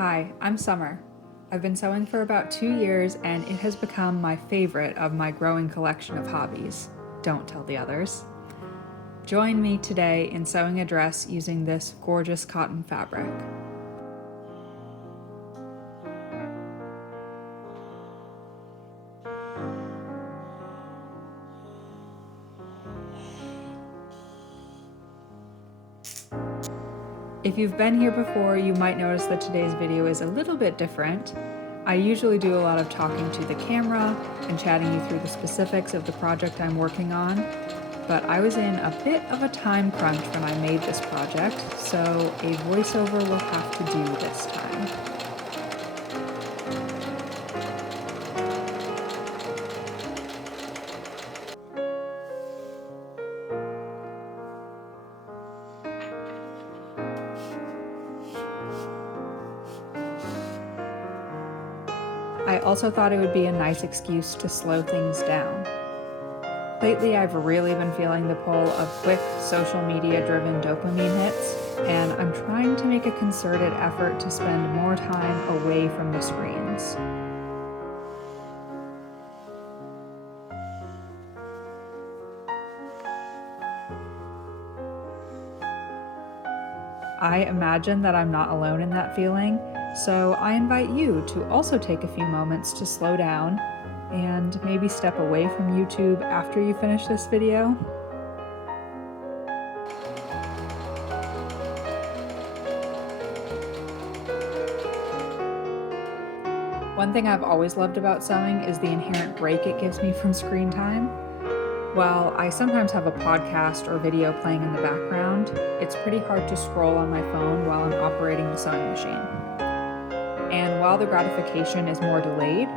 Hi, I'm Summer. I've been sewing for about 2 years and it has become my favorite of my growing collection of hobbies. Don't tell the others. Join me today in sewing a dress using this gorgeous cotton fabric. If you've been here before, you might notice that today's video is a little bit different. I usually do a lot of talking to the camera and chatting you through the specifics of the project I'm working on, but I was in a bit of a time crunch when I made this project, so a voiceover will have to do this time. I also thought it would be a nice excuse to slow things down. Lately, I've really been feeling the pull of quick, social media-driven dopamine hits, and I'm trying to make a concerted effort to spend more time away from the screens. I imagine that I'm not alone in that feeling, so I invite you to also take a few moments to slow down and maybe step away from YouTube after you finish this video. One thing I've always loved about sewing is the inherent break it gives me from screen time. While I sometimes have a podcast or video playing in the background, it's pretty hard to scroll on my phone while I'm operating the sewing machine. And while the gratification is more delayed,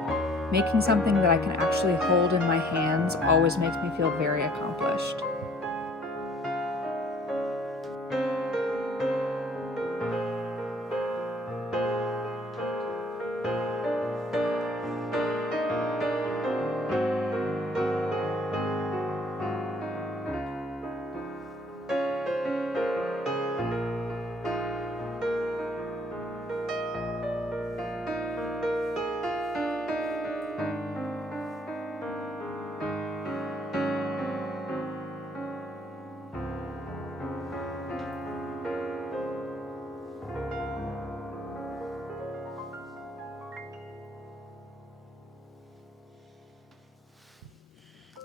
making something that I can actually hold in my hands always makes me feel very accomplished.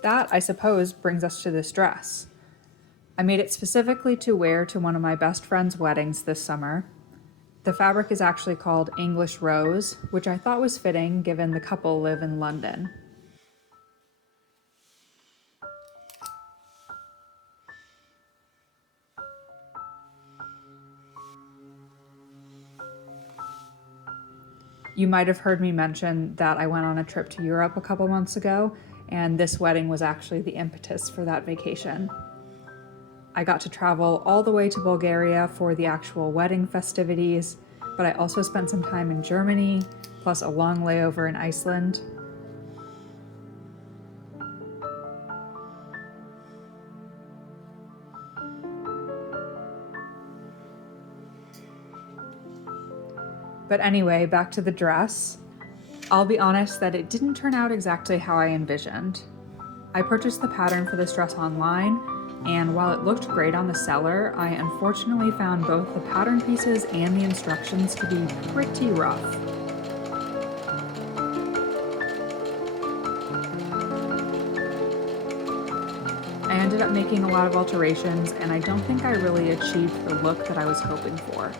That, I suppose, brings us to this dress. I made it specifically to wear to one of my best friend's weddings this summer. The fabric is actually called English Rose, which I thought was fitting given the couple live in London. You might have heard me mention that I went on a trip to Europe a couple months ago, and this wedding was actually the impetus for that vacation. I got to travel all the way to Bulgaria for the actual wedding festivities, but I also spent some time in Germany, plus a long layover in Iceland. But anyway, back to the dress. I'll be honest that it didn't turn out exactly how I envisioned. I purchased the pattern for this dress online, and while it looked great on the seller, I unfortunately found both the pattern pieces and the instructions to be pretty rough. I ended up making a lot of alterations, and I don't think I really achieved the look that I was hoping for.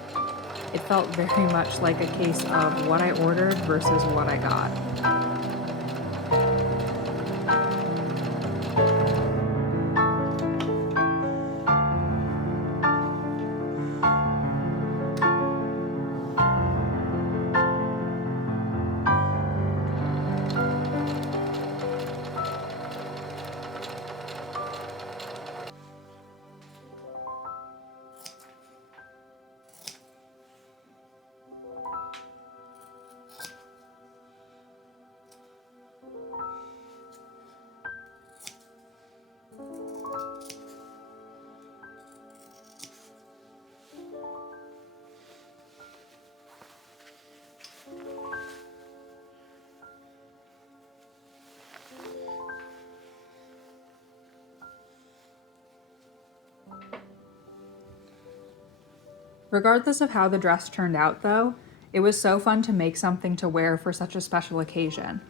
It felt very much like a case of what I ordered versus what I got. Regardless of how the dress turned out though, it was so fun to make something to wear for such a special occasion.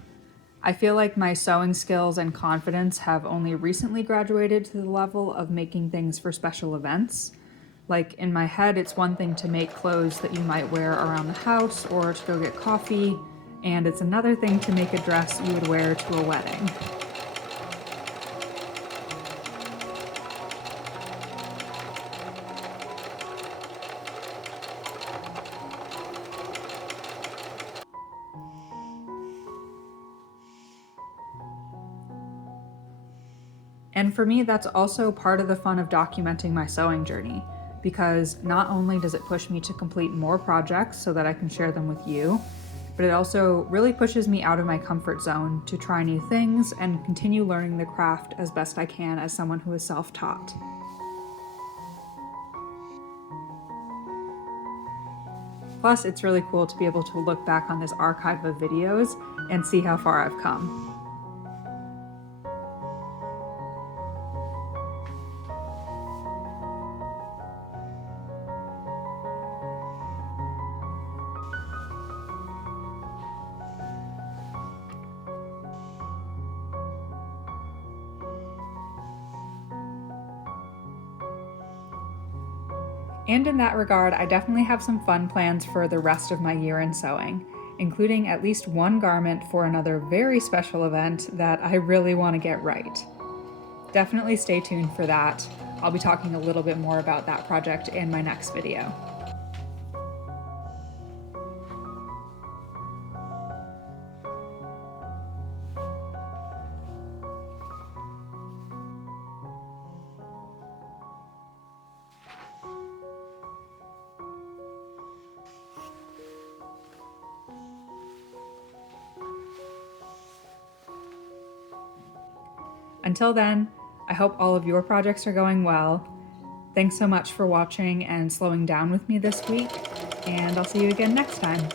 I feel like my sewing skills and confidence have only recently graduated to the level of making things for special events. Like in my head, it's one thing to make clothes that you might wear around the house or to go get coffee, and it's another thing to make a dress you would wear to a wedding. And for me, that's also part of the fun of documenting my sewing journey, because not only does it push me to complete more projects so that I can share them with you, but it also really pushes me out of my comfort zone to try new things and continue learning the craft as best I can as someone who is self-taught. Plus, it's really cool to be able to look back on this archive of videos and see how far I've come. And in that regard, I definitely have some fun plans for the rest of my year in sewing, including at least one garment for another very special event that I really want to get right. Definitely stay tuned for that. I'll be talking a little bit more about that project in my next video. Until then, I hope all of your projects are going well. Thanks so much for watching and slowing down with me this week, and I'll see you again next time.